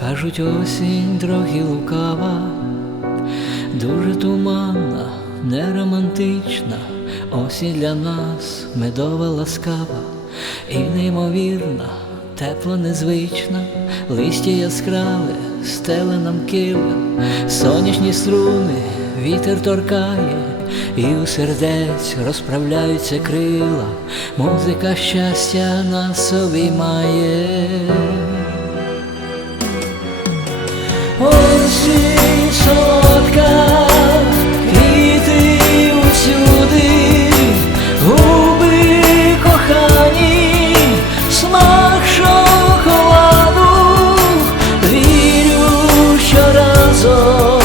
Кажуть, осінь трохи лукава, дуже туманна, неромантична, осінь для нас медова ласкава і неймовірна, тепла, незвична, листя яскраве, стеле нам килим, сонячні струни, вітер торкає, і у сердець розправляються крила, музика щастя нас собі Осінь солодка, квіти усюди, губи кохані, смак шоколаду, вірю, що разом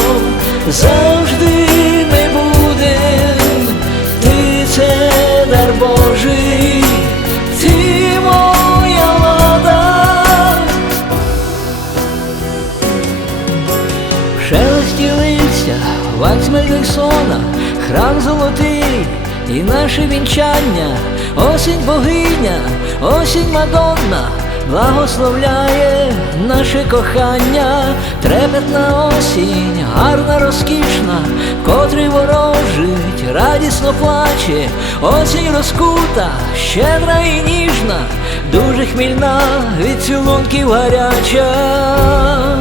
в ацмельних храм золотий і наше вінчання, осінь богиня, осінь Мадонна, благословляє наше кохання, трепетна осінь, гарна, розкішна, котрий ворожить, радісно плаче, осінь розкута, щедра і ніжна, дуже хмільна, від цілунків гаряча.